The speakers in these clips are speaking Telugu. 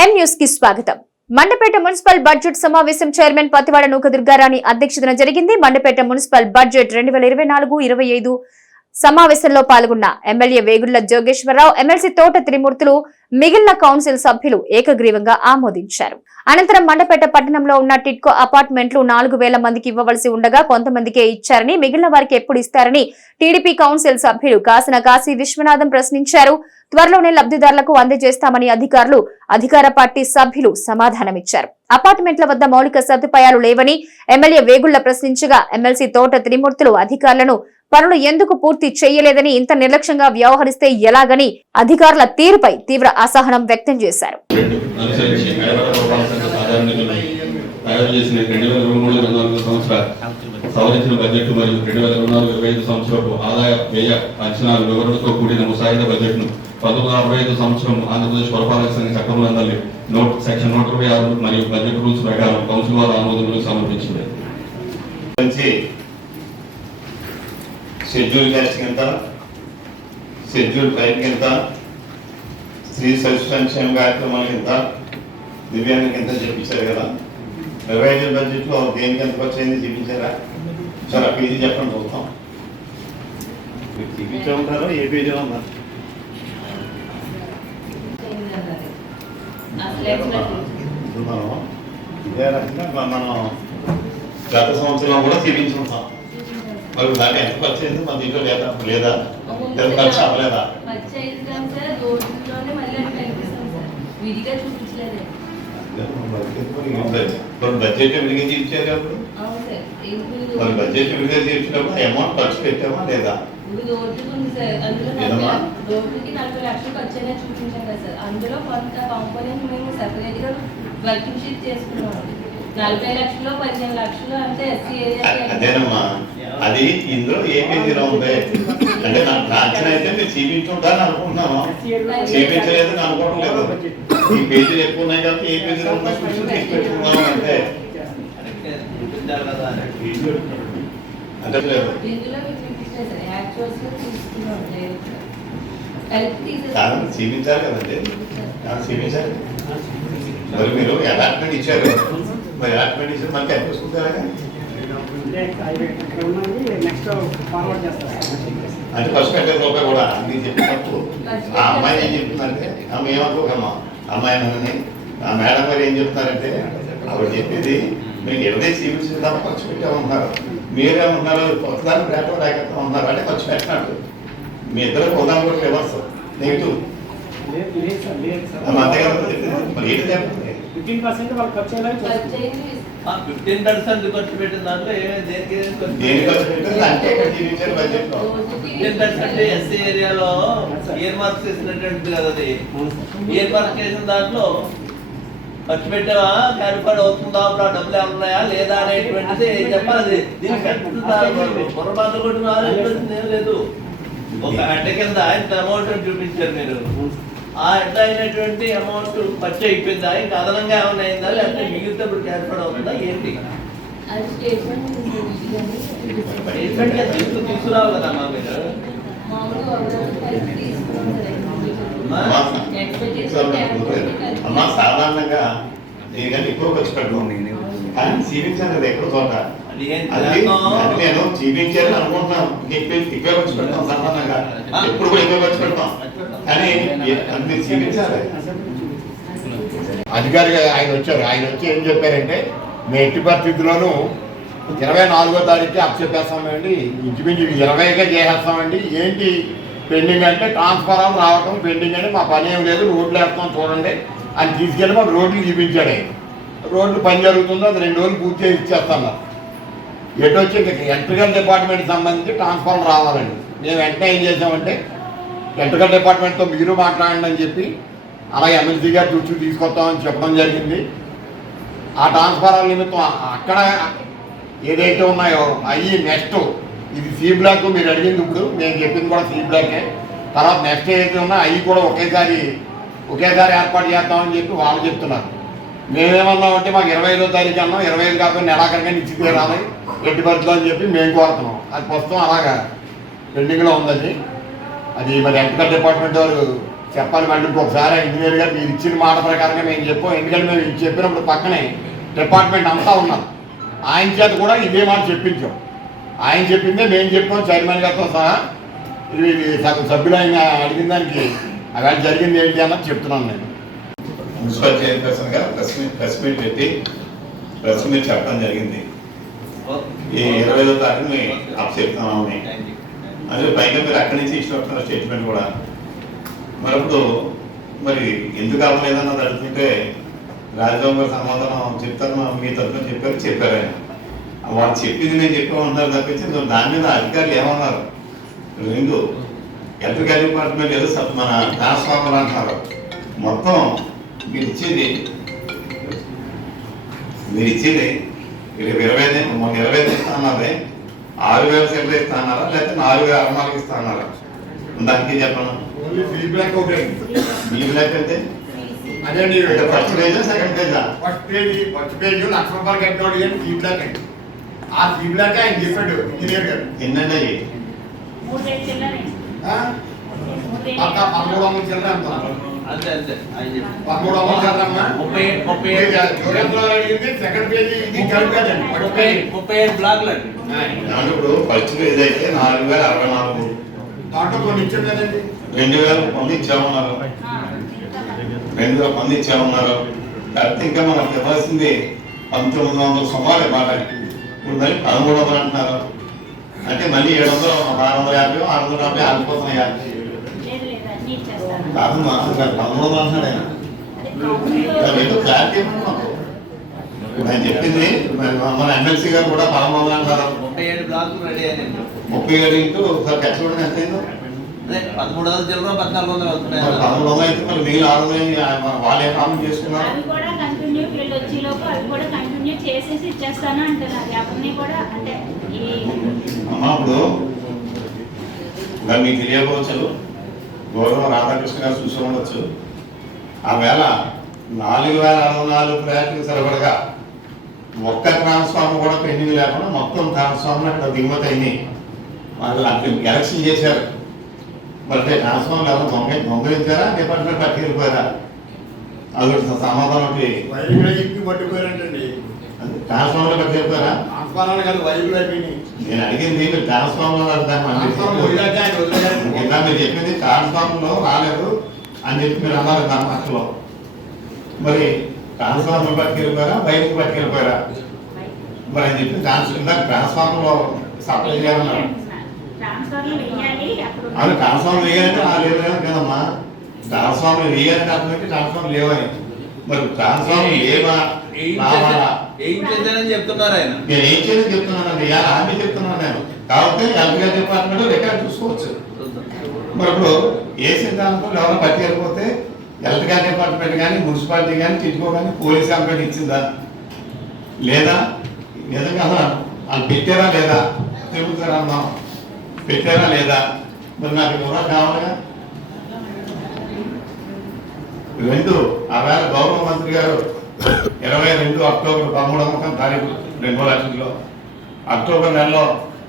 ఎం న్యూస్కి స్వాగతం. మండపేట మున్సిపల్ బడ్జెట్ సమావేశం చైర్మన్ పతివాడ నూక దుర్గారాణి అధ్యక్షతన జరిగింది. మండపేట మున్సిపల్ బడ్జెట్ రెండు వేల ఇరవై నాలుగు ఇరవై ఐదు సమావేశంలో పాల్గొన్న ఎమ్మెల్యే వేగుళ్ళ జోగేశ్వరరావు ఎమ్మెల్సీ తోట త్రిమూర్తులు మిగిలిన కౌన్సిల్ సభ్యులు ఏకగ్రీవంగా ఆమోదించారు. అనంతరం మండపేట పట్టణంలో ఉన్న టిట్కో అపార్ట్మెంట్లు నాలుగు వేల మందికి ఇవ్వవలసి ఉండగా కొంతమందికే ఇచ్చారని మిగిలిన వారికి ఎప్పుడు ఇస్తారని టీడీపీ కౌన్సిల్ సభ్యులు కాసిన కాశీ విశ్వనాథం ప్రశ్నించారు. త్వరలోనే లబ్దిదారులకు అందజేస్తామని అధికారులు అధికార పార్టీ సభ్యులు సమాధానమిచ్చారు. అపార్ట్మెంట్ల వద్ద మౌలిక సదుపాయాలు లేవని ఎమ్మెల్యే వేగుళ్ళ ప్రశ్నించగా ఎమ్మెల్సీ తోట త్రిమూర్తులు అధికారులను పనులు ఎందుకు పూర్తి చేయలేదని ఇంత నిర్లక్ష్యంగా వ్యవహరిస్తే ఎలాగని అధికారుల తీరుపై తీవ్ర అసహనం వ్యక్తం చేశారు. తయారు చేసిన రెండు వేల ఇరవై మూడు ఇరవై నాలుగు సంవత్సర సవరించిన బడ్జెట్ మరియు రెండు వేల ఇరవై నాలుగు ఇరవై ఐదు సంవత్సరపు ఆదాయ వ్యయ అంచనాల వివరణతో కూడిన ముసాయిదా బడ్జెట్ను పంతొమ్మిది వందల అరవై ఐదు సంవత్సరం ఆంధ్రప్రదేశ్ పురపాలక సంఘ చట్టంలోని నోట్ సెక్షన్ నూట ఇరవై ఆరు మరియు బడ్జెట్ రూల్స్ ప్రకారం కౌన్సిల్ వారి ఆమోదములు సమర్పించింది. నుంచి షెడ్యూల్ క్యాస్ట్ ఎంత? షెడ్యూల్ ట్రైన్ ఎంత? స్త్రీ సంక్షేమ కార్యక్రమాలకు ఎంత? దివ్యాంగకి ఎంత చెప్పించారు కదా? ఇరవై ఐదు బడ్జెట్లో దేనికి ఎంత వచ్చింది చూపించారా? సరే ఆ పేజీ చెప్పండి చూస్తాం. చూపించే ఉంటారో ఏ పేజీలో ఉన్నారు ఇప్పుడు మనం ఇదే రకంగా మనం గత సంవత్సరం కూడా చూపించుకుంటాం. మరి దాకా ఎంత ఖర్చు అయింది? మన దీంట్లో లేదా? లేదా? ఎంత ఖర్చు అవ్వలేదా? మరి బడ్జెట్ విడిగా తీర్చారు అప్పుడు అవును సార్. ఇప్పుడు మరి బడ్జెట్ విడిగా తీర్చినప్పుడు అమౌంట్ ఖర్చు పెట్టామా లేదా? ఇప్పుడు ఉంది సార్. అందులో? నలభై- రోడ్డుకి నలభై లక్షలు అనేది చూపించాం కదా సార్. అందులో కొంత కాంపోనెంట్ మేము separate గా వర్కింగ్ షీట్ చేసుకున్నాం నలభై లక్షలు పదిహేను లక్షలు అంటే ఎస్సీ ఏరియా అదేనమ్మా. అది ఇందులో ఏ పేజీలో ఉంది? అంటే నా నా అంచనా అయితే మీరు చూపించుంటారని అనుకుంటున్నాను. చూపించలేదని అనుకోవడం లేదు. ఈ పేజీలు ఎక్కువ ఉన్నాయి కాబట్టి ఏ పేజీలో ఉన్నా చూసి అంటే. అంటే లేదు ఇందులో మీకు చూపించాలి కదండి. కారణం చూపించాలి మరి మీరు అలాట్మెంట్ ఇచ్చారు. మరి అలాట్మెంట్ ఇచ్చి మనకి ఎంత చూసుకుంటారా అంటే ఫస్ట్ కట్టే రూపాయి కూడా నేను చెప్పినప్పుడు ఆ అమ్మాయి ఏం చెప్తుందంటే ఆమె ఏమనుకోకమ్మా? అమ్మాయి అని ఆ మేడం గారు ఏం చెప్తున్నారంటే ఆవిడ చెప్పేది మీకు ఇరవై సివిల్స్ తప్ప ఖర్చు పెట్టామన్నారు మీరేమన్నారు కొత్తదాన్ని బ్రేట లేకపోతే ఉన్నారు అంటే ఖర్చు పెట్టినట్టు మీ ఇద్దరు పోదాం కూడా రివర్స్ నెగిటివ్. మరి ఫిఫ్టీన్ పర్సెంట్ ఖర్చు పెట్టిన దాంట్లో దేనికి అంటే ఫిఫ్టీన్ పర్సెంట్ ఎస్సీ ఏరియాలో ఇయర్ మార్క్స్ చేసినటువంటిది కదా అది. ఇయర్ మార్క్ చేసిన దాంట్లో ఖర్చు పెట్టావా క్యాలిఫైడ్ అవుతుందా అప్పుడు ఆ డబ్బులు ఏమన్నాయా లేదా అనేటువంటిది చెప్పాలి. పొరపాటు ఏం లేదు. ఒక అడ్డ కింద ఇంత అమౌంట్ చూపించారు మీరు. ఆ అడ్డ అయినటువంటి అమౌంట్ ఖర్చు అయిపోయిందా? ఇంకా అదనంగా ఏమన్నా అయిందా? లేకపోతే మిగిలినప్పుడు క్యాలిఫైడ్ అవుతుందా? ఏంటి? తీసుకురావు కదమ్మా మీరు అమ్మా, సాధారణంగా దీనికంటే ఎక్కువ ఖర్చు పెడతాం. కానీ చూపించాను అది ఎక్కడ చోట. అది నేను చూపించాలని అనుకుంటున్నాను. ఎక్కువ ఎక్కువ ఖర్చు పెడతాం సాధారణంగా. ఎప్పుడు కూడా ఎక్కువ ఖర్చు పెడతాం. కానీ మీరు చూపించాలి అధికారిగా ఆయన వచ్చారు. ఆయన వచ్చి ఏం చెప్పారంటే మేము ఎట్టి పరిస్థితుల్లోనూ ఇరవై నాలుగో తారీఖు అప్పచెప్పేస్తామండి. ఇంచుమించు ఇరవైగా చేసేస్తామండి. ఏంటి పెండింగ్ అంటే ట్రాన్స్ఫారం రావటం పెండింగ్ అని మా పని ఏం లేదు రోడ్లు వేస్తాం చూడండి అని తీసుకెళ్ళి మాకు రోడ్లు చూపించాడు. ఆయన రోడ్లు పని జరుగుతుందో అది రెండు రోజులు పూర్తి చేసి ఇచ్చేస్తాను ఎటు వచ్చి ఎలక్ట్రికల్ డిపార్ట్మెంట్ సంబంధించి ట్రాన్స్ఫారం రావాలండి. మేము వెంటనే ఏం చేసామంటే ఎలక్ట్రికల్ డిపార్ట్మెంట్తో మీరు మాట్లాడండి అని చెప్పి అలాగే ఎమ్మెల్సీ గారు దృష్టికి తీసుకొస్తామని చెప్పడం జరిగింది. ఆ ట్రాన్స్ఫారం నిమిత్తం అక్కడ ఏదైతే ఉన్నాయో అవి నెక్స్ట్ ఇది సి బ్లాక్ మీరు అడిగింది ఇప్పుడు నేను చెప్పింది కూడా సి బ్లాకే తర్వాత నెక్స్ట్ ఏదైతే ఉన్నా అవి కూడా ఒకేసారి ఒకేసారి ఏర్పాటు చేద్దామని చెప్పి వాళ్ళు చెప్తున్నారు. మేమేమన్నామంటే మాకు ఇరవై ఐదో తారీఖు అన్నాం. ఇరవై ఐదు కాకుండా నెలాఖరిగా ఇచ్చి తీరాలి ఎట్టి పరిస్థితులు అని చెప్పి మేము కోరుతున్నాం. అది ప్రస్తుతం అలాగా పెండింగ్లో ఉందండి. అది మరి ఎలక్ట్రికల్ డిపార్ట్మెంట్ వారు చెప్పాలి మళ్ళీ ఇంకొకసారి. ఇంజనీర్ గారు మీరు ఇచ్చిన మాట ప్రకారంగా మేము చెప్పాం. ఎందుకంటే మేము చెప్పినప్పుడు పక్కనే డిపార్ట్మెంట్ అంతా ఉన్నారు. ఆయన చేత కూడా ఇదే మాట చెప్పించాం. ఆయన చెప్పిందే మేము చెప్పాం చైర్మన్ గారితో సహా. ఇది సగం సభ్యులు ఆయన అడిగిన దానికి అలా జరిగింది ఏంటి అన్నది చెప్తున్నాను నేను. మున్సిపల్ చైర్పర్సన్గా ప్రెస్ మీట్ ప్రెస్ మీట్ పెట్టి ప్రెస్ మీట్ చెప్పడం జరిగింది. ఈ ఇరవై ఐదో తారీఖుని అప్ చెప్తున్నామని అదే పైగా మీరు అక్కడి నుంచి ఇచ్చిన స్టేట్మెంట్ కూడా. మరప్పుడు మరి ఎందుకు అవ్వలేదన్నది అడుగుతుంటే రాజబాబు గారు సమాధానం చెప్తారు మీ తరఫున చెప్పారు చెప్పారు ఆయన. వాళ్ళు చెప్పింది నేను చెప్పామన్నారు తప్పించి మరి దాని మీద అధికారులు ఏమన్నారు? రెండు ఎలక్ట్రికల్ డిపార్ట్మెంట్ ఏదో మన ట్రాన్స్ఫార్మర్ అంటున్నారు. మొత్తం మీరు ఇచ్చేది మీరు ఇచ్చేది ఇరవై ఇరవై ఐదు మొన్న ఇరవై ఐదు ఇస్తా అన్నది ఆరు వేల సెంటర్ ఇస్తా అన్నారా? లేకపోతే నాలుగు వేల అరవై నాలుగు ఇస్తా అన్నారా? దానికి చెప్పను ఫీడ్బ్యాక్ మీ లేకపోతే? అదే అంటే ఫస్ట్ పేజా second పేజా first page first page lakh రూపాయలు కట్టినోడు ఫీడ్బ్యాక్ అండి. ఆ ఫీడ్బ్యాక్ ఆయన చెప్పాడు ఇంజనీర్ గారు. ఎన్నండి? పక్క పదమూడు వందల చిల్లర ఎంత? అంతే అంతే. ఆయన చెప్పి పదమూడు వందల చిల్లర అమ్మా ముప్పై ముప్పై అడిగింది సెకండ్ పేజ్ ఇది ముప్పై ముప్పై ఏడు బ్లాక్లు అండి. అంటే ఇప్పుడు పేజ్ అయితే నాలుగు వేల అరవై నాలుగు. దాంట్లో కొన్ని కదండి. రెండు వేల మంది ఇచ్చామన్నారు. రెండు వేల మంది ఇచ్చామన్నారు. ఇంకా మనకు ఇవ్వాల్సింది పంతొమ్మిది వందల సుమారు మాట. మరి పదమూడు వందలు అంటున్నారు. అంటే మళ్ళీ ఏడు వందలు ఆరు వందల యాభై. ఆరు వందల యాభై ఆగిపోతున్నాయా ఇంకా పదమూడు వందలు అంటున్నాడు ఆయన. ఏదో క్లారిటీ చెప్పింది మన ఎమ్మెల్సీ గారు కూడా పదమూడు వందలు అంటారు ముప్పై ఏడు ఇంటూ ఒకసారి ఖర్చు కూడా ఎంత అయిందో? పదమూడు వందల చిల్లర పద్నాలుగు వందలు అవుతున్నాయి. మరి పదమూడు వందలు అయితే మరి మిగిలిన ఆరు వందలు వాళ్ళే కామెంట్ చేసుకున్నారు అవి కూడా కంటిన్యూ వీళ్ళు వచ్చేలోపు అవి కూడా కంటిన్యూ చేసేసి ఇచ్చేస్తాను అంటున్నారు. అవన్నీ కూడా అంటే ఇప్పుడు మీకు తెలియకపోవచ్చు. గౌరవ రాధాకృష్ణ గారు చూసి ఉండొచ్చు. ఆ వేళ నాలుగు వేల అరవై నాలుగు ఫ్లాట్లు సరిపడగా ఒక్క ట్రాన్స్ఫార్మర్ కూడా పెండింగ్ లేకుండా మొత్తం ట్రాన్స్ఫార్మర్ అక్కడ దిగుమతి అయినాయి వాళ్ళు అక్కడ ఎలక్షన్ చేశారు. మరి ట్రాన్స్ఫార్మర్ ఎవరు దొంగ దొంగలించారా? డిపార్ట్మెంట్ పట్టుకెళ్ళిపోయారా? అదొకటి సమాధానం వైర్లు ఇంటి పట్టుకోరంటండి ట్రాన్స్ఫార్మర్ ట్రాన్స్ఫార్మర్ కాదు వైర్లు అయిపోయినాయి. నేను అడిగింది మీరు ట్రాన్స్ఫార్మర్ ట్రాన్స్ఫార్మర్ కింద మీరు చెప్పింది ట్రాన్స్ఫార్మర్లో రాలేదు అని చెప్పి మీరు అన్నారు మాటలో. మరి ట్రాన్స్ఫార్మర్ పట్టుకెళ్ళిపోయారా? బయటకు పట్టుకెళ్ళిపోయారా? మరి అని చెప్పి ట్రాన్స్ ఇందాక ట్రాన్స్ఫార్మర్లో సప్లై చేయాలన్నారు. అవును ట్రాన్స్ఫార్మర్ వేయాలంటే ఆ లేదు కదా కదమ్మా. ట్రాన్స్ఫార్మర్ వేయాలంటే అర్థమైతే ట్రాన్స్ఫార్మర్ లేవని. మరి ట్రాన్స్ఫార్మర్ లేవా? రావాలా? ఏం చేశారని చెప్తున్నారు ఆయన? నేను ఏం చేయని చెప్తున్నాను ఇవాళ హామీ చెప్తున్నాను నేను. కాకపోతే ఎలక్ట్రికల్ డిపార్ట్మెంట్ రికార్డ్ చూసుకోవచ్చు. మరి ఇప్పుడు ఏ సిద్ధాంతం ఎవరైనా పట్టుకెళ్ళిపోతే ఎలక్ట్రికల్ డిపార్ట్మెంట్ కానీ మున్సిపాలిటీ కానీ చిట్టుకో కానీ పోలీస్ కంప్లైంట్ ఇచ్చిందా? లేదా? నిజంగా వాళ్ళు పెట్టారా లేదా? తిరుగుతారా అన్నాం పెట్టారా లేదా? మరి నాకు కూడా కావాలిగా? రెండు ఆవేళ గౌరవ మంత్రి గారు ఇరవై రెండు అక్టోబర్ పదమూడవ తారీఖు రెండు వేల లక్షల్లో అక్టోబర్ నెలలో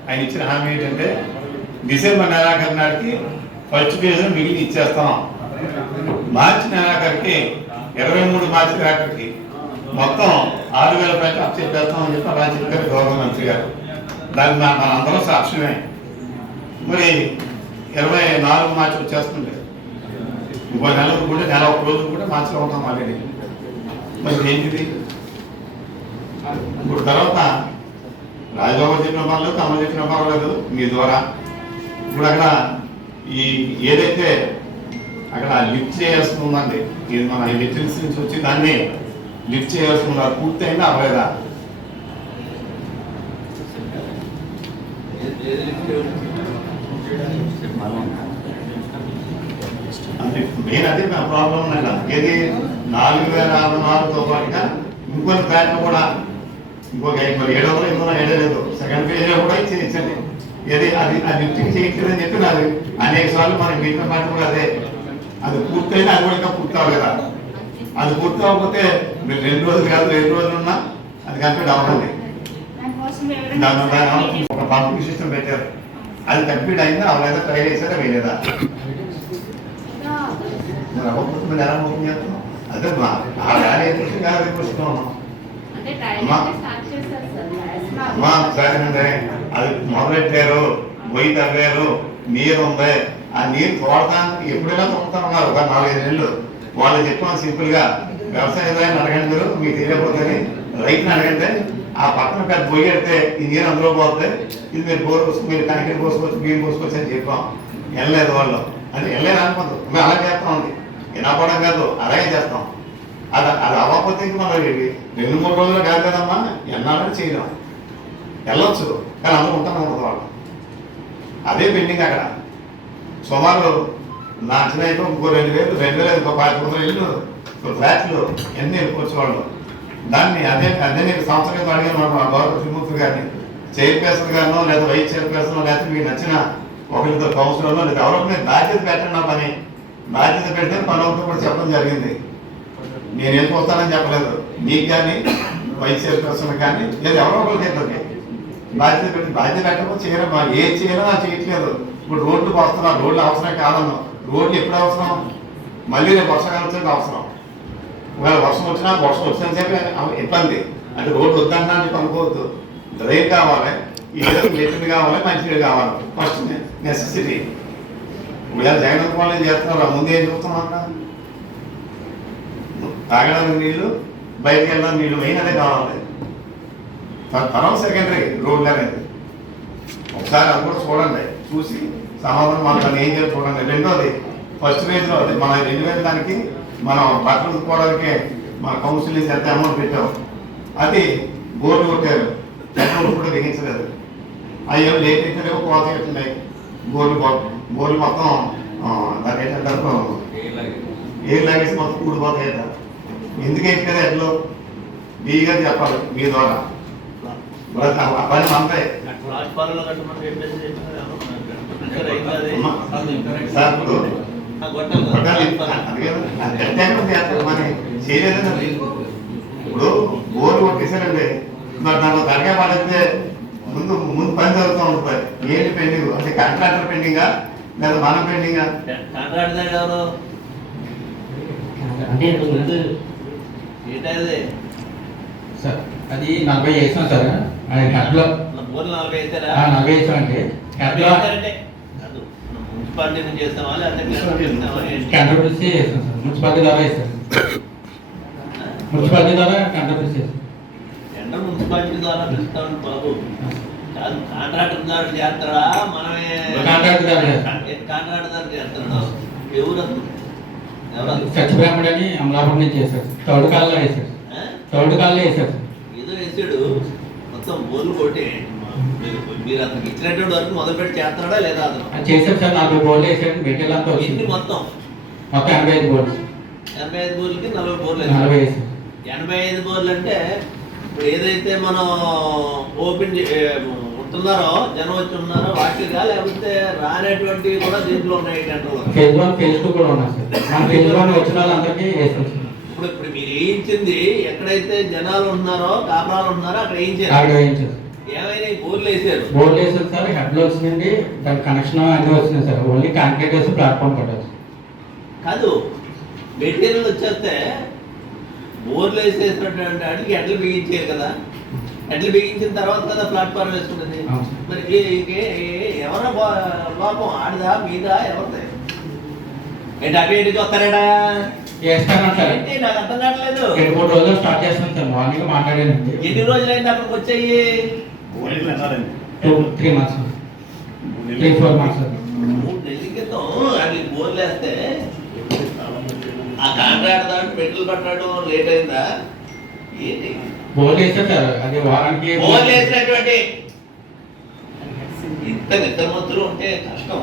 ఆయన ఇచ్చిన హామీ ఏంటంటే డిసెంబర్ నెలాఖరు నాటికి ఫస్ట్ ఫేజ్ మిగిలిన ఇచ్చేస్తాం. మార్చి నెలాఖరికి ఇరవై మూడు మార్చి నెలాఖరికి మొత్తం ఆరు వేల పైన అప్ చెప్పేస్తామని చెప్పి రాజీవ్ గారు గౌరవ మంత్రి గారు. దానికి మన అందరం సాక్ష్యమే మరి ఇరవై నాలుగు మార్చి వచ్చేస్తుండే ఇంకో నెల కూడా నెల ఒక రోజు కూడా మార్చిలో ఉంటాం ఆల్రెడీ మరి ఏంటిది ఇప్పుడు తర్వాత రాజబాబు చెప్పిన పనులు తమ చెప్పిన పర్వాలేదు మీ ద్వారా. ఇప్పుడు అక్కడ ఈ ఏదైతే అక్కడ లిఫ్ట్ చేయాల్సి ఉందండి ఇది మన ఎలక్ట్రిక్స్ నుంచి వచ్చి దాన్ని లిఫ్ట్ చేయాల్సి ఉన్నారు పూర్తి అయిందా అవ్వలేదా అంటే మెయిన్ అదే నా ప్రాబ్లం ఉన్నాయా ఏది నాలుగు వేల అరవై నాలుగుతో పాటుగా ఇంకొక ప్లాట్లు కూడా ఇంకొక ఇంకొక ఏడు వందలు ఇంకొక ఏడలేదు సెకండ్ పేజ్ కూడా ఇచ్చి ఇచ్చండి ఏది? అది అది లిఫ్టింగ్ చేయట్లేదని చెప్పి నాది అనేక సార్లు మనకి మిగిలిన మాట కూడా అదే. అది పూర్తయినా అది కూడా ఇంకా పూర్తి అవ్వలేదా అది పూర్తి అవ్వకపోతే మీరు రెండు రోజులు కాదు రెండు రోజులు ఉన్నా అది కంప్లీట్ అవ్వాలి దానికోసం దాని ఒక పంపింగ్ సిస్టమ్ పెట్టారు. అది కంప్లీట్ అయిందా? అవలేదా ట్రై చేశారా? వేయలేదా? మరి అవ్వకపోతే మరి ఎలా ఓపెన్ చేస్తాం? అదే మా ఆ ఎప్పుడు గాలి ఎప్పుడు అంటే అమ్మా. అది మొదలెట్టారు పొయ్యి తవ్వారు నీరు ఉంది. ఆ నీరు తోడటానికి ఎప్పుడైనా తోడుతున్నారు ఒక నాలుగైదు నెలలు. వాళ్ళు చెప్పాం సింపుల్గా వ్యవసాయం అడగండి మీరు మీకు తెలియకపోతే రైతుని అడగండి. ఆ పక్కన పెద్ద పొయ్యి పెడితే ఈ నీరు అందులో పోతే ఇది మీరు బోర్ మీరు కనకటి పోసుకోవచ్చు బియ్యం పోసుకోవచ్చు అని చెప్పాం. వెళ్ళలేదు వాళ్ళు. అంటే వెళ్ళలేదు అనుకోదు మేము అలా చేస్తాం ఉంది వినపడం కాదు అలాగే చేస్తాం? అది అది అవ్వకపోతే ఇంక మనం రెండు మూడు రోజులు కాదు కదమ్మా ఎన్నాళ్ళని చేయలేం. వెళ్ళొచ్చు కానీ అనుకుంటాం ఉండదు వాళ్ళు. అదే పెండింగ్ అక్కడ. సుమారు నా అంచనా అయితే ఇంకో రెండు వేలు రెండు వేలు ఇంకో పాతి వందల ఇల్లు ఫ్లాట్లు ఎన్ని వెళ్ళిపోవచ్చు వాళ్ళు దాన్ని అదే అదే నేను సంవత్సరం కింద అడిగాను గౌరవ త్రిమూర్తి గారిని. చైర్పర్సన్ గారినో లేదా వైస్ చైర్పర్సన్ లేకపోతే మీకు నచ్చిన ఒకరితో కౌన్సిలర్లో లేదా ఎవరో మీరు బాధ్యత పెట్టండి నా పని. బాధ్యత పెడితే పని కూడా చెప్పడం జరిగింది. నేనేం పోతానని చెప్పలేదు. నీకు కానీ వైస్ చైర్పర్సన్ కానీ లేదా ఎవరో ఒకరికి ఇద్దరికి బాధ్యత పెట్టి బాధ్యత పెట్టడం చేయడం ఏ చేయరో అది చేయట్లేదు. ఇప్పుడు రోడ్లు వస్తున్నా రోడ్లు అవసరం కాదన్నా రోడ్లు ఎప్పుడు అవసరం? మళ్ళీ రేపు వర్షాకాలం వచ్చేది అవసరం. ఒకవేళ వర్షం వచ్చినా వర్షం వచ్చిన చెప్పి ఇబ్బంది. అంటే రోడ్డు వద్దన్నా అని చెప్పి అనుకోవద్దు. డ్రైన్ కావాలి ఏదో లెట్రిన్ కావాలి మంచినీళ్ళు కావాలి. ఫస్ట్ నెసెసిటీ ఒకవేళ జగన్ కాలేజ్ చేస్తున్నారు ముందే ముందు ఏం చూస్తున్నాం తాగడానికి నీళ్ళు బయటకు వెళ్ళడం నీళ్ళు మెయిన్ అదే కావాలి. తర్వాత సెకండరీ రోడ్లు అనేది. ఒకసారి అది కూడా చూడండి చూసి సమాధానం మనం ఏం చేయాలి చూడండి. రెండోది ఫస్ట్ ఫేజ్లో అది మన రెండు వేల దానికి మనం బట్టలు ఉతుక్కోవడానికి మన కౌన్సిలింగ్ ఎంత అమౌంట్ పెట్టాం. అది బోర్డు కొట్టారు. పెట్రోల్ కూడా బిగించలేదు అయ్యో లేట్ అయితే రేపు గోల్డ్ అవుతున్నాయి బోర్లు బోర్లు మొత్తం ఆ, దాన్ని ఏంటంటారు ఏం లాగేసి మొత్తం కూడిపోతాయి ఎందుకు ఎక్కలేదు ఎట్లో? మీగా చెప్పాలి మీ ద్వారా. పని సార్ ఇప్పుడు కదా, కదా. బోర్డు కొట్టేశారండి మరి దాంట్లో తరగా పడితే ముందు ముందు పని జరుగుతూ ఉంటుంది. ఏంటి పెండింగ్ అంటే కాంట్రాక్టర్ పెండింగా లేదా మనం పెండింగా. ఎవరు? అంటే ఇంతకు ముందు ఏంటది? సార్ అది నలభై వేసాం సార్ అది హెడ్లో నా బోర్లు నలభై వేసారా? నలభై వేసాం అండి. మనం మున్సిపాలిటీ నుంచి చేస్తామా వేసాం సార్ మున్సిపాలిటీ ద్వారా వేసాం మున్సిపాలిటీ ద్వారా వేసాం టెండర్ మున్సిపాలిటీ ద్వారా పిలుస్తామని బాబు కాదు కాంట్రాక్టర్ ద్వారా చేస్తాడా? మనమే కాంట్రాక్టర్ ద్వారా చేస్తాడు ఎవరు? సత్యబ్రాహ్మణుడు అని అమలాపురం నుంచి థర్డ్ కాల్లో వేశారు ఆ? థర్డ్ కాల్లో వేశారు ఏదో వేసాడు మొత్తం బోర్లు కొట్టి మీరు- అతనికి ఇచ్చినటువంటి వరకు మొదలుపెట్టి చేస్తున్నాడా లేదా అతను? చేశారు సార్ నలభై బోర్లు వేసారు మెటీరియల్ అంతా వచ్చింది. మొత్తం? మొత్తం ఎనభై ఐదు బోర్లు. ఎనభై ఐదు బోర్లకి నలభై బోర్లు నలభై వేసాడు. ఎనభై ఐదు బోర్లు అంటే ఇప్పుడు ఏదైతే మనం ఓపెన్ ఉంటున్నారో జనం వచ్చి ఉన్నారో వాటిగా లేకపోతే రానటువంటివి కూడా దీంట్లో ఉన్నాయి టెండర్లో ఫేజ్ వన్ ఫేజ్ టూ కూడా ఉన్నాయి సార్. ఫేజ్ వన్ వచ్చిన వాళ్ళందరికీ ఇప్పుడు ఇప్పుడు మీరు వేయించింది ఎక్కడైతే జనాలు ఉంటున్నారో కాపురాలు ఉన్నారో అక్కడ వేయించారు. వేయించారు. ఏమైనా బోర్లు వేసారు బోర్డు వేసారు సార్. హెడ్లో వచ్చిందండి దాని కనెక్షన్ అన్నీ వచ్చినాయి సార్. ఓన్లీ కాంక్రీట్ వేసి ప్లాట్ఫామ్ కట్టారు కాదు మెటీరియల్ వచ్చేస్తే బోర్లు వేసేసినటువంటి వాటికి ఎడ్లు బిగించారు కదా. ఎడ్లు బిగించిన తర్వాత కదా ప్లాట్ఫామ్ వేసుకుంటుంది. మరి ఎవరి బా- లోపం ఆడిదా మీదా ఎవరిది? ఏంటి అటు ఇటు చూస్తారడా ఏంటి నాకు అర్థం కావట్లేదు. రెండు మూడు రోజులు స్టార్ట్ చేస్తాం సార్ మార్నింగ్ మాట్లాడానండి. ఎన్ని రోజులైంది అక్కడికి వచ్చాయి? Two three months three four months sir మూడు నెలల క్రితం అది బోర్లు వేస్తే ఆ కాంట్రాక్ట్ దాంట్లో పెట్రోల్ పట్టడం లేట్ అయిందా? ఏంటి? బోర్డు ఇంత నిద్రమత్తులు ఉంటే కష్టం.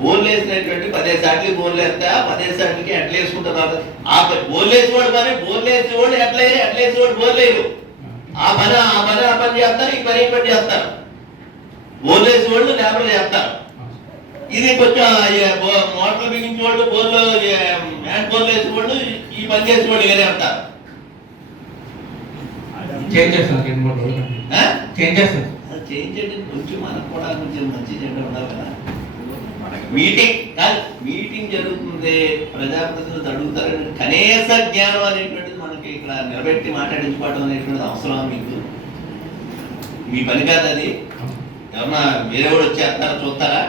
బోర్లేసినటువంటి పదిహేను సార్లు బోర్లేస్తా పదిహేను సార్లకి ఎట్లా వేసుకుంటారు ఆ బోర్లేసేవాడు పని బోర్లేసేవాడు వేసేవాడు ఎట్లేసేవాడు వేయరు, ఆ పని ఆ పని ఆ పని చేస్తారు ఈ పని ఈ పని చేస్తారు. బోర్లు వేసేవాళ్ళు లేబర్ చేస్తారు. ఇది కొంచెం మోటార్లు బిగించే వాళ్ళు బోర్లు మ్యాన్ బోర్లు వేసేవాళ్ళు ఈ పని చేసేవాళ్ళు వేరే అంటారు. చేంజ్ చేస్తాం రెండు మూడు రోజులు. ఆ? చేంజ్ చేస్తాం అది చేంజ్ చేయడం కొంచెం మనకు కూడా కొంచెం మంచి చెడ్డ ఉండాలి కదా. మీటింగ్ కాదు మీటింగ్ జరుగుతుంది ప్రజాప్రతినిధులు అడుగుతారని కనీస జ్ఞానం అనేటువంటిది మనకి ఇక్కడ నిలబెట్టి మాట్లాడించుకోవడం అనేటువంటిది అవసరం మీకు? మీ పని కాదు అది. ఎవరన్నా వేరే కూడా వచ్చేస్తారా చూస్తారా?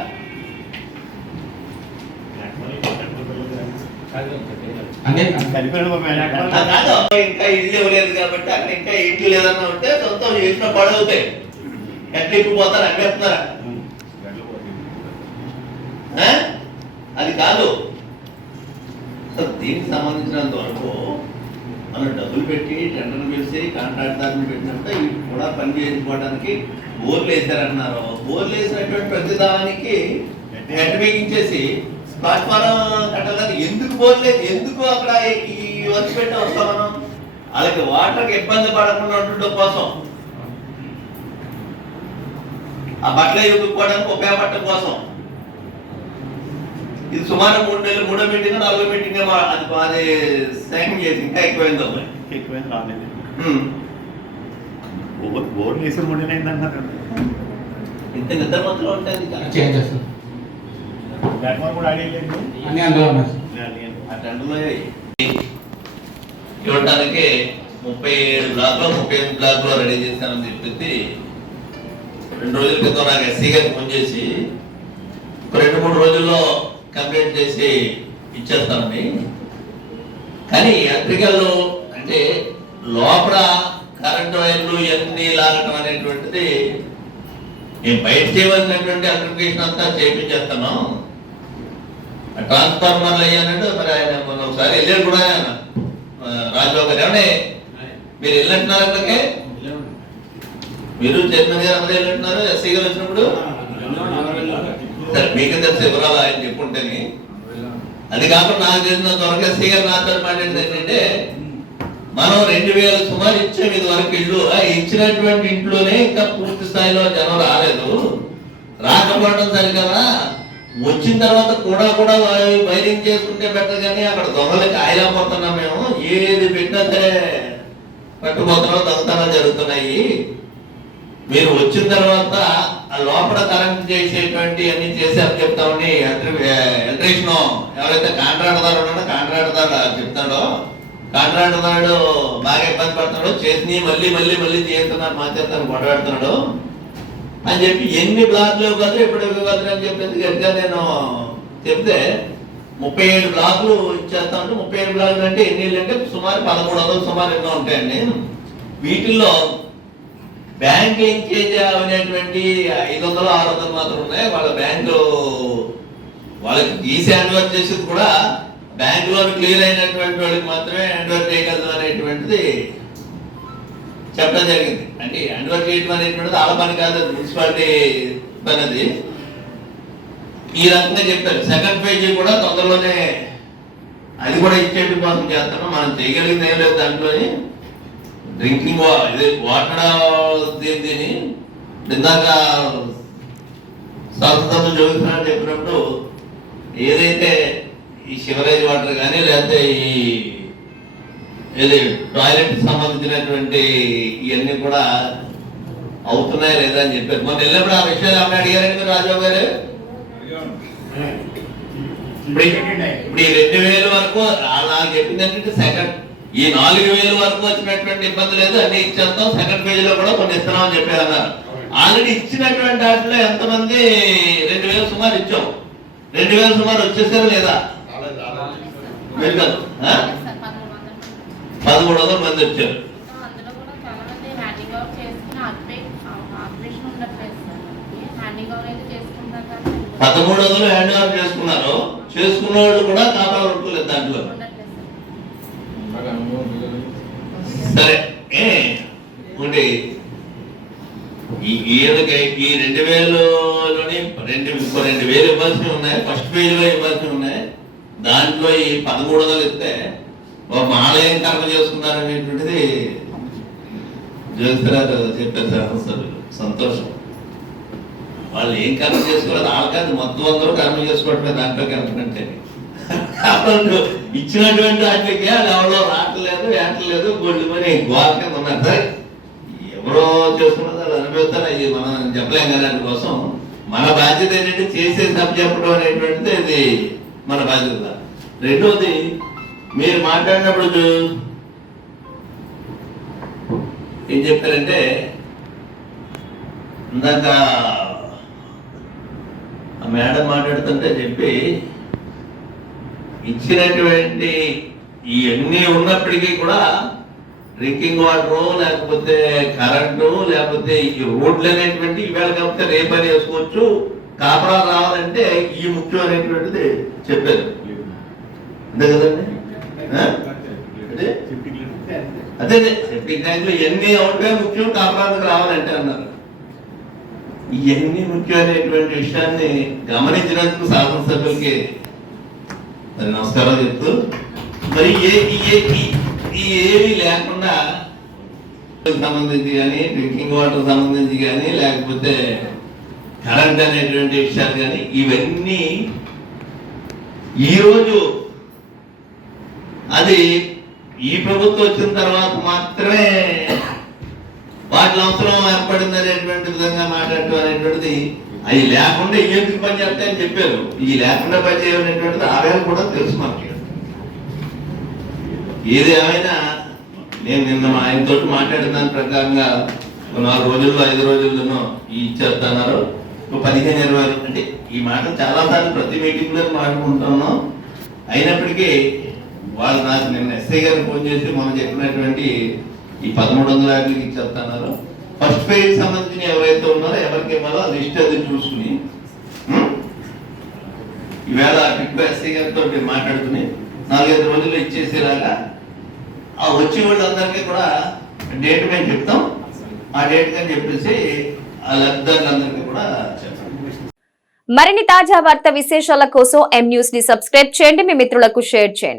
అంటే కాదు ఇంకా ఇల్లు ఇవ్వలేదు కాబట్టి అక్కడ ఇంకా ఇంటి లేదన్నా ఉంటే సొంతం చేసిన పడవుతాయి ఎట్లా ఇప్పిపోతారు అమ్మేస్తున్నారా ఆ? అది కాదు. దీనికి సంబంధించినంత వరకు మనం డబ్బులు పెట్టి టెండర్ పిలిచి కాంట్రాక్టర్ని పెట్టినప్పుడు ఇవి కూడా పని చేయించుకోవడానికి బోర్లు వేసారన్నారు బోర్లు వేసినటువంటి ప్రతి దానికి హెడ్ బిగించేసి ప్లాట్ఫారం కట్టాలని ఎందుకు వేసి ఎందుకు అక్కడ ఈ వర్క్ పెట్టి వస్తాం మనం? వాళ్ళకి వాటర్కి ఇబ్బంది పడకుండా ఉండడం కోసం. ఆ బట్టలు ఎదుర్కోవడానికి ఉపయోగపడటం కోసం. ఇది సుమారు మూడు నెలలు మూడో మీటింగ్ నాలుగో మీటింగ్ అది అది సైన్ చేసి ఇంకా ఎక్కువైంది ఎక్కువైంది రాలేదు. మూడు అన్నారు ఇంత నిద్ర మొత్తం ఉంటుంది. చేంజ్ చేస్తాం ఇవ్వడానికి ముప్పై ఏడు బ్లాక్లో ముప్పై ఎనిమిది బ్లాక్లో రెడీ చేస్తానని చెప్పేసి రెండు రోజుల క్రితం నాకు ఎస్సీ గారికి ఫోన్ చేసి ఒక రెండు మూడు రోజుల్లో కంప్లీట్ చేసి ఇచ్చేస్తామని కానీ ఎలక్ట్రికల్ అంటే లోపల కరెంట్ వైర్లు ఇవన్నీ లాగటం అనేటువంటిది నేను బయట చేయవలసినటువంటి అప్లికేషన్ అంతా చేయించేస్తాను ట్రాన్స్ఫార్మర్లు అయ్యానంటే మరి ఆయన మొన్న ఒకసారి వెళ్ళాడు కూడా ఆయన. ఆ, రాజబాబు గారు మీరు వెళ్ళంటున్నారు అక్కడికే? మీరు చైర్మన్ గారు అందరూ వెళ్ళంటున్నారు ఎస్సీ గారు వచ్చినప్పుడు? సరే మీకు తెలిసి వివరాలు ఆయన చెప్పుంటేని. అది కాకుండా నాకు తెలిసిన త్వరగా ఎస్సీ గారు నాతో మాట్లాడింది ఏంటంటే మనం రెండు వేల సుమారు ఇచ్చాం ఇది వరకు ఇల్లు ఆ ఇచ్చినటువంటి ఇంట్లోనే ఇంకా పూర్తి స్థాయిలో జనం రాలేదు. రాకపోవడం సరికదా? వచ్చిన తర్వాత కూడా కూడా వైరింగ్ చేసుకుంటే బెటర్ కానీ అక్కడ దొంగలకి ఆయలేకపోతున్నాం మేము. ఏది పెట్టినా సరే పట్టుపోతున్నాం దొంగతనాలు జరుగుతున్నాయి. మీరు వచ్చిన తర్వాత ఆ లోపల కరెంట్ చేసేటువంటి అన్ని చేశారు చెప్తామని ఎలక్ట్రీషియన్ ఎవరైతే కాంట్రాక్టర్ ఉన్నాడో కాంట్రాక్టర్ చెప్తాడో కాంట్రాక్టర్ బాగా ఇబ్బంది పడుతున్నాడు చేసి మళ్ళీ మళ్ళీ మళ్ళీ చేస్తున్నారు మా చేస్తాను గొడవెడుతున్నాడు అని చెప్పి ఎన్ని బ్లాక్లు ఇవ్వగలరు ఎప్పుడు ఇవ్వగలరు అని చెప్పేసి గట్టిగా నేను చెప్తే ముప్పై ఏడు బ్లాక్లు ఇచ్చేస్తా ఉంటే ముప్పై ఏడు బ్లాక్లు అంటే ఎన్ని అంటే సుమారు పదమూడు వందలు సుమారు ఎన్నో ఉంటాయండి. వీటిల్లో బ్యాంక్ లింకేజ్ అనేటువంటి ఐదు వందలు ఆరు వందలు మాత్రం ఉన్నాయి. వాళ్ళ బ్యాంకు వాళ్ళకి తీసి హ్యాండ్ చేసేది కూడా బ్యాంక్ లోన్ క్లియర్ అయినటువంటి వాళ్ళకి మాత్రమే హ్యాండ్ చేయగలదు అనేటువంటిది చెప్పడం జరిగింది. అంటే హ్యాండ్ చేయడం అనేటువంటిది వాళ్ళ పని కాదు మున్సిపాలిటీ పని అది. ఈ రకంగా చెప్పారు. సెకండ్ పేజీ కూడా తొందరలోనే అది కూడా ఇచ్చేటి కోసం చేస్తాను మనం చేయగలిగింది ఏం లేదు దాంట్లోని. డ్రింకింగ్ ఇది వాటర్ దీని ఇందాక సంస్థతో జోగిస్తున్నా చెప్పినప్పుడు ఏదైతే ఈ సివరేజ్ వాటర్ కానీ లేకపోతే ఈ ఏది టాయిలెట్ సంబంధించినటువంటి ఇవన్నీ కూడా అవుతున్నాయా లేదా అని చెప్పారు. మొన్న వెళ్ళినప్పుడు ఆ విషయాలు ఏమైనా అడిగారండి మీరు రాజాబాబు గారు? ఇప్పుడు ఈ- రెండు వేల వరకు నాకు చెప్పింది ఏంటంటే సెకండ్ ఈ నాలుగు వేల వరకు వచ్చినటువంటి ఇబ్బంది లేదు అన్ని ఇచ్చేస్తాం సెకండ్ పేజ్లో కూడా కొన్ని ఇస్తున్నాం అని చెప్పారు అన్నారు ఆల్రెడీ ఇచ్చినటువంటి వాటిలో ఎంతమంది రెండు వేలు సుమారు ఇచ్చాం. రెండు వేల సుమారు వచ్చేసారు లేదా? పదమూడు వందల మంది వచ్చారు. పదమూడు వందలు హ్యాండ్ ఓవర్ చేసుకున్నారు. చేసుకున్న వాళ్ళు కూడా ఖాతా పడుకోలేదు దాంట్లో సార్. ఉండి ఈ ఈయనకి ఈ రెండు వేలులోని రెండు ఇంకో రెండు వేలు ఇవ్వాల్సినవి ఉన్నాయి. ఫస్ట్ పేజీలో ఇవ్వాల్సినవి ఉన్నాయి. దాంట్లో ఈ పదమూడు వందలు ఇస్తే ఓ ఆలయం కర్మ చేసుకున్నారు అనేటువంటిది జ్యోతిరాజు చెప్పారు సార్ అసలు. సంతోషం. వాళ్ళు ఏం కర్మ చేసుకోలేదు. వాళ్ళ కాదు మొత్తం అందరూ కర్మ చేసుకోవట్లేదు దాంట్లో కర్మ ఇచ్చినటువంటి వాటికి అది ఎవరో రావట్లేదు వేటలేదు గొడ్డు మనీ గోడ కింద ఉన్నారు. సార్ ఎవరో చేసుకున్నది వాళ్ళు అనుభవిస్తారు. అది మనం చెప్పలేం కదా దానికోసం మన బాధ్యత ఏంటంటే చేసే తప్పు చెప్పడం అనేటువంటిది అది మన బాధ్యత. రెండోది మీరు మాట్లాడినప్పుడు ఏం చెప్పారంటే ఇందాక ఆ మేడం మాట్లాడుతుంటే చెప్పి ఇచ్చినటువంటి ఇవన్నీ ఉన్నప్పటికీ కూడా డ్రింకింగ్ వాటర్ లేకపోతే కరెంటు లేకపోతే ఈ రోడ్లు అనేటువంటి ఇవాళ కాకపోతే రేపని వేసుకోవచ్చు కాపరా రావాలంటే ఈ ముఖ్యం అనేటువంటిది చెప్పారు. అంతే కదండి? అదే అదే. అదే సెప్టిక్ ట్యాంకులు ఎన్ని అవుట్గా ముఖ్యం కాపరానికి రావాలంటే అన్నారు. ఇవన్నీ ముఖ్యమైనటువంటి విషయాన్ని గమనించినందుకు శాసనసభ్యులకి మరి నమస్కారం చెప్తూ మరి ఏ ఈ లేకుండా సంబంధించి కానీ డ్రింకింగ్ వాటర్ సంబంధించి కానీ లేకపోతే కరెంట్ అనేటువంటి విషయాలు కానీ ఇవన్నీ ఈరోజు అది ఈ ప్రభుత్వం వచ్చిన తర్వాత మాత్రమే వాటి అవసరం ఏర్పడింది అనేటువంటి విధంగా మాట్లాడటం అనేటువంటిది అవి లేకుండా ఎందుకు పని చేస్తాయని చెప్పారు. ఈ లేకుండా పని చేయమనేటువంటిది ఆవేళ కూడా తెలుసు మనకి. ఏది ఏమైనా నేను నిన్న మా ఆయనతో మాట్లాడిన దాని ప్రకారంగా నాలుగు రోజుల్లో ఐదు రోజుల్లోనో ఇచ్చేస్తున్నారు. పదిహేను ఇరవై అంటే ఈ మాట చాలాసార్లు ప్రతి మీటింగ్లో మాట్లాడుకుంటున్నాం అయినప్పటికీ వాళ్ళు నాకు నిన్న ఎస్ఐ గారు ఫోన్ చేసి మనం చెప్పినటువంటి ఈ పదమూడు వందల యాభైకి ఇచ్చేస్తున్నారు. ఫస్ట్ పేజ్ సంబంధించిన ఎవరైతే ఉన్నారో ఎవరికి ఇవ్వాలో ఆ లిస్ట్ అది చూసుకుని ఈవేళ టిక్కు ఎస్ఐ గారితో మాట్లాడుకుని నాలుగైదు రోజుల్లో ఇచ్చేసేలాగా ఆ వచ్చే వాళ్ళందరికీ కూడా డేట్ మేము చెప్తాం. ఆ డేట్ కానీ చెప్పేసి ఆ లబ్ధిదారులందరికీ కూడా చెప్తాం. మరిన్ని తాజా వార్త విశేషాల కోసం ఎం న్యూస్ని సబ్స్క్రైబ్ చేయండి. మీ మిత్రులకు షేర్ చేయండి.